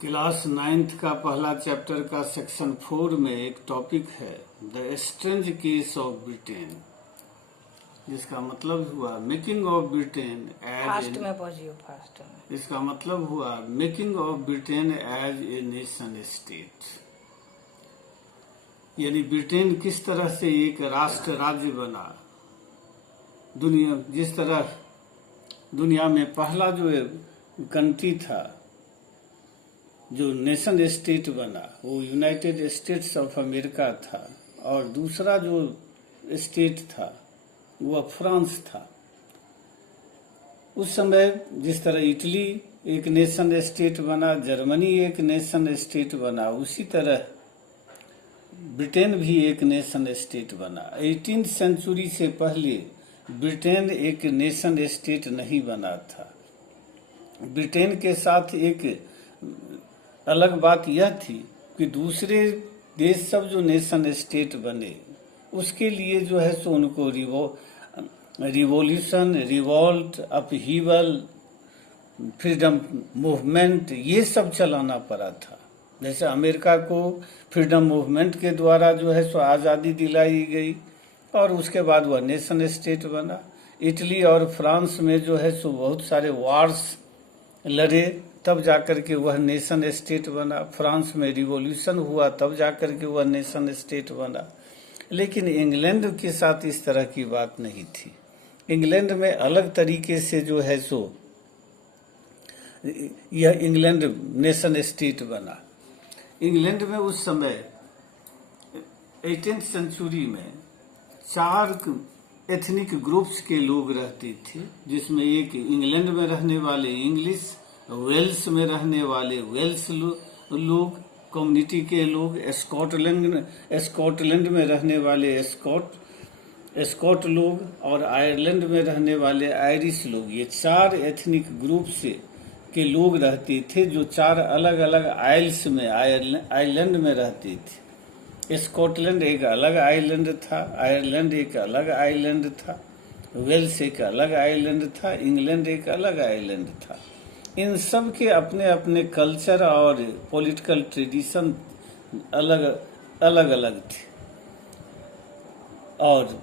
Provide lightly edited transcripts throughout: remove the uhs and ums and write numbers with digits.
Class 9th का पहला chapter का सेक्शन 4 में एक टॉपिक है the strange case of Britain, जिसका मतलब हुआ मेकिंग ऑफ ब्रिटेन फास्ट में पहुंचिए फास्ट में। इसका मतलब हुआ making of Britain as a nation state, यानी ब्रिटेन किस तरह से एक राष्ट्र राज्य बना। जिस तरह दुनिया में पहला जो कंट्री था जो नेशन स्टेट बना वो यूनाइटेड स्टेट्स ऑफ अमेरिका था, और दूसरा जो स्टेट था वह फ्रांस था। उस समय जिस तरह इटली एक नेशन स्टेट बना, जर्मनी एक नेशन स्टेट बना, उसी तरह ब्रिटेन भी एक नेशन स्टेट बना। 18th सेंचुरी से पहले ब्रिटेन एक नेशन स्टेट नहीं बना था। ब्रिटेन के साथ एक अलग बात यह थी कि दूसरे देश सब जो नेशन स्टेट बने उसके लिए जो है सो उनको revolution, revolt, upheaval, freedom movement ये सब चलाना पड़ा था। जैसे अमेरिका को फ्रीडम मूवमेंट के द्वारा जो है सो आज़ादी दिलाई गई और उसके बाद वह नेशन स्टेट बना। इटली और फ्रांस में जो है सो बहुत सारे वार्स लड़े, तब जाकर के वह नेशन स्टेट बना। फ्रांस में रिवॉल्यूशन हुआ, तब जाकर के वह नेशन स्टेट बना। लेकिन इंग्लैंड के साथ इस तरह की बात नहीं थी। इंग्लैंड में अलग तरीके से जो है सो यह इंग्लैंड नेशन स्टेट बना। इंग्लैंड में उस समय 18th सेंचुरी में 4 एथनिक ग्रुप्स के लोग रहते थे, जिसमें एक इंग्लैंड में रहने वाले इंग्लिश, वेल्स में रहने वाले वेल्स लोग कम्युनिटी के लोग, स्कॉटलैंड में रहने वाले स्कॉट लोग, और आयरलैंड में रहने वाले आयरिश लोग। ये 4 एथनिक ग्रुप से के लोग रहते थे जो 4 अलग अलग आइल्स में आइलैंड में रहते थे। स्कॉटलैंड एक अलग आइलैंड था, आयरलैंड एक अलग आइलैंड था, वेल्स एक अलग आइलैंड था, इंग्लैंड एक अलग आइलैंड था। इन सब के अपने अपने कल्चर और पॉलिटिकल ट्रेडिशन अलग अलग थे। और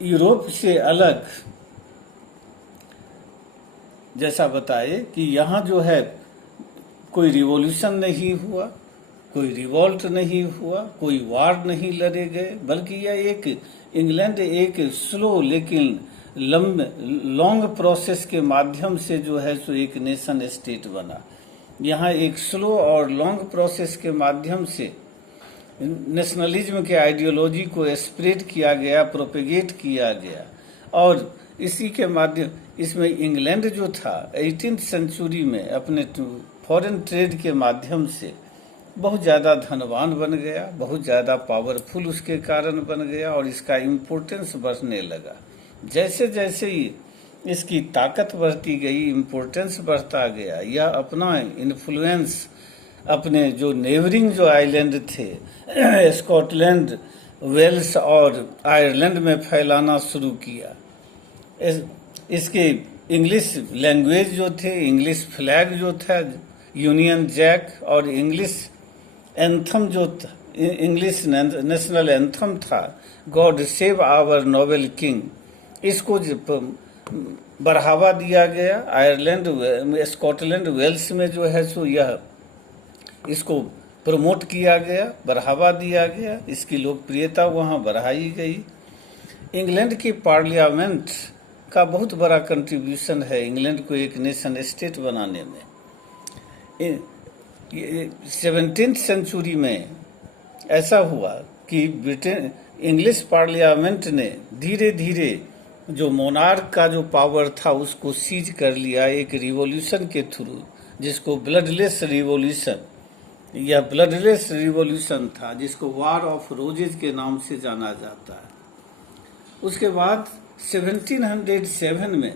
यूरोप से अलग, जैसा बताए कि यहाँ जो है कोई रिवॉल्यूशन नहीं हुआ, कोई रिवॉल्ट नहीं हुआ, कोई वार नहीं लड़े गए, बल्कि यह एक इंग्लैंड एक स्लो लेकिन लॉन्ग प्रोसेस के माध्यम से जो है सो एक नेशन स्टेट बना। यहाँ एक स्लो और लॉन्ग प्रोसेस के माध्यम से नेशनलिज्म के आइडियोलॉजी को स्प्रेड किया गया, प्रोपेगेट किया गया, और इसी के माध्यम इसमें इंग्लैंड जो था 18th सेंचुरी में अपने फॉरेन ट्रेड के माध्यम से बहुत ज़्यादा धनवान बन गया, बहुत ज़्यादा पावरफुल उसके कारण बन गया, और इसका इम्पोर्टेंस बढ़ने लगा। जैसे जैसे ही इसकी ताकत बढ़ती गई, इम्पोर्टेंस बढ़ता गया, यह अपना इन्फ्लुएंस अपने जो नेबरिंग जो आइलैंड थे स्कॉटलैंड, वेल्स और आयरलैंड में फैलाना शुरू किया। इसके इंग्लिश लैंग्वेज जो थे, इंग्लिश फ्लैग जो था, यूनियन जैक, और इंग्लिश एंथम जो था, इंग्लिश नेशनल एंथम था, God save our noble king, इसको बढ़ावा दिया गया। आयरलैंड, स्कॉटलैंड, वेल्स में जो है सो यह इसको प्रमोट किया गया, बढ़ावा दिया गया, इसकी लोकप्रियता वहाँ बढ़ाई गई। इंग्लैंड की पार्लियामेंट का बहुत बड़ा कंट्रीब्यूशन है इंग्लैंड को एक नेशन स्टेट बनाने में। 17th सेंचुरी में ऐसा हुआ कि ब्रिटेन इंग्लिश पार्लियामेंट ने धीरे धीरे जो मोनार्क का जो पावर था उसको सीज कर लिया एक रिवॉल्यूशन के थ्रू, जिसको ब्लडलेस रिवॉल्यूशन या ब्लडलेस रिवॉल्यूशन था, जिसको वार ऑफ रोजेज के नाम से जाना जाता है। उसके बाद 1707 में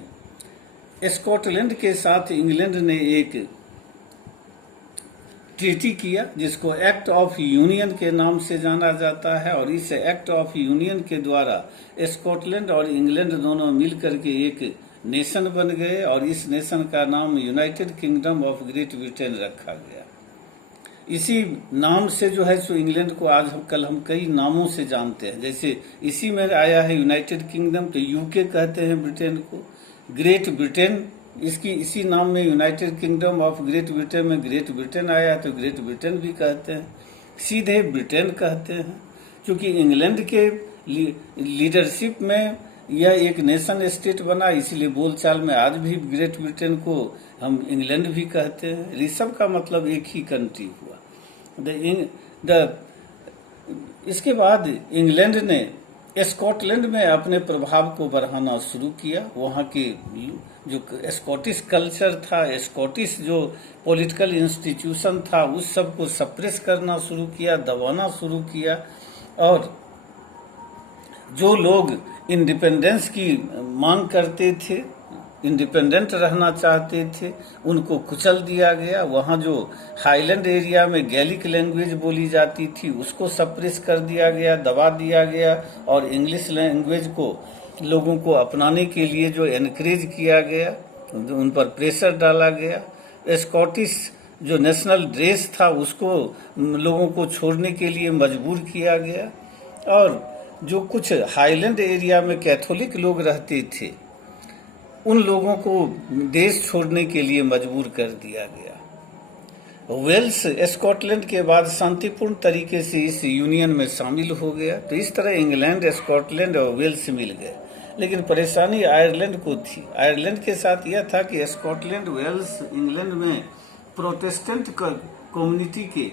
स्कॉटलैंड के साथ इंग्लैंड ने एक ट्रीटी किया जिसको एक्ट ऑफ यूनियन के नाम से जाना जाता है, और इस एक्ट ऑफ यूनियन के द्वारा स्कॉटलैंड और इंग्लैंड दोनों मिलकर के एक नेशन बन गए और इस नेशन का नाम United kingdom of great Britain रखा गया। इसी नाम से जो है सो इंग्लैंड को आज कल हम कई नामों से जानते हैं। जैसे इसी में आया है यूनाइटेड किंगडम, तो यूके कहते हैं ब्रिटेन को। ग्रेट ब्रिटेन, इसकी इसी नाम में United kingdom of great Britain में ग्रेट ब्रिटेन आया है, तो ग्रेट ब्रिटेन भी कहते हैं। सीधे ब्रिटेन कहते हैं, क्योंकि इंग्लैंड के लीडरशिप में यह एक नेशन स्टेट बना, इसलिए बोलचाल में आज भी ग्रेट ब्रिटेन को हम इंग्लैंड भी कहते हैं। ये सब का मतलब एक ही कंट्री हुआ। इसके बाद इंग्लैंड ने स्कॉटलैंड में अपने प्रभाव को बढ़ाना शुरू किया। वहाँ के जो स्कॉटिश कल्चर था, स्कॉटिश जो पॉलिटिकल इंस्टीट्यूशन था, उस सब को सप्रेस करना शुरू किया, दबाना शुरू किया। और जो लोग इंडिपेंडेंस की मांग करते थे, इंडिपेंडेंट रहना चाहते थे, उनको कुचल दिया गया। वहाँ जो हाईलैंड एरिया में गैलिक लैंग्वेज बोली जाती थी, उसको सप्रेस कर दिया गया, दबा दिया गया। और इंग्लिश लैंग्वेज को लोगों को अपनाने के लिए जो एनकरेज किया गया, उन पर प्रेशर डाला गया। स्कॉटिश जो नेशनल ड्रेस था, उसको लोगों को छोड़ने के लिए मजबूर किया गया। और जो कुछ हाईलैंड एरिया में कैथोलिक लोग रहते थे, उन लोगों को देश छोड़ने के लिए मजबूर कर दिया गया। वेल्स स्कॉटलैंड के बाद शांतिपूर्ण तरीके से इस यूनियन में शामिल हो गया। तो इस तरह इंग्लैंड, स्कॉटलैंड और वेल्स मिल गए। लेकिन परेशानी आयरलैंड को थी। आयरलैंड के साथ यह था कि स्कॉटलैंड, वेल्स, इंग्लैंड में प्रोटेस्टेंट कम्युनिटी के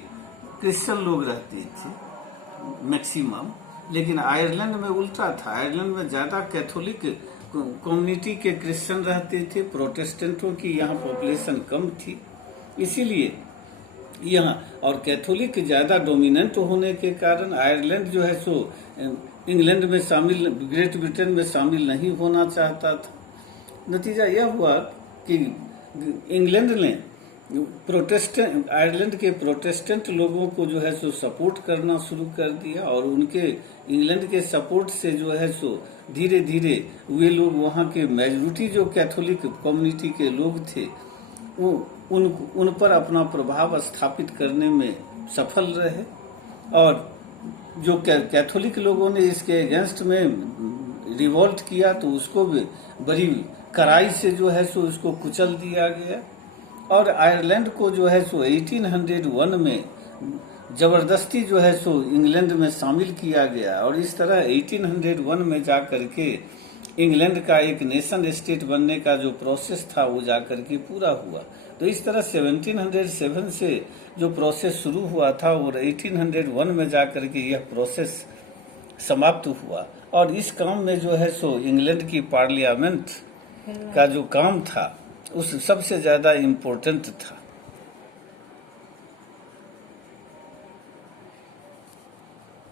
क्रिश्चियन लोग रहते थे मैक्सिमम, लेकिन आयरलैंड में उल्टा था। आयरलैंड में ज्यादा कैथोलिक कम्युनिटी के क्रिश्चियन रहते थे, प्रोटेस्टेंटों की यहाँ पॉपुलेशन कम थी। इसीलिए यहाँ और कैथोलिक ज्यादा डोमिनेंट होने के कारण आयरलैंड जो है सो इंग्लैंड में शामिल, ग्रेट ब्रिटेन में शामिल नहीं होना चाहता था। नतीजा यह हुआ कि इंग्लैंड ने प्रोटेस्टेंट, आयरलैंड के प्रोटेस्टेंट लोगों को जो है सो सपोर्ट करना शुरू कर दिया। और उनके इंग्लैंड के सपोर्ट से जो है सो धीरे धीरे वे लोग, वहाँ के मेजॉरिटी जो कैथोलिक कम्युनिटी के लोग थे, वो उन पर अपना प्रभाव स्थापित करने में सफल रहे। और जो कैथोलिक लोगों ने इसके अगेंस्ट में रिवोल्ट किया, तो उसको भी बड़ी कड़ाई से जो है सो उसको कुचल दिया गया। और आयरलैंड को जो है सो 1801 में जबरदस्ती जो है सो इंग्लैंड में शामिल किया गया। और इस तरह 1801 में जाकर के इंग्लैंड का एक नेशन स्टेट बनने का जो प्रोसेस था, वो जाकर के पूरा हुआ। तो इस तरह 1707 से जो प्रोसेस शुरू हुआ था, और 1801 में जाकर के यह प्रोसेस समाप्त हुआ। और इस काम में जो है सो इंग्लैंड की पार्लियामेंट का जो काम था, उस सबसे ज्यादा इम्पोर्टेंट था।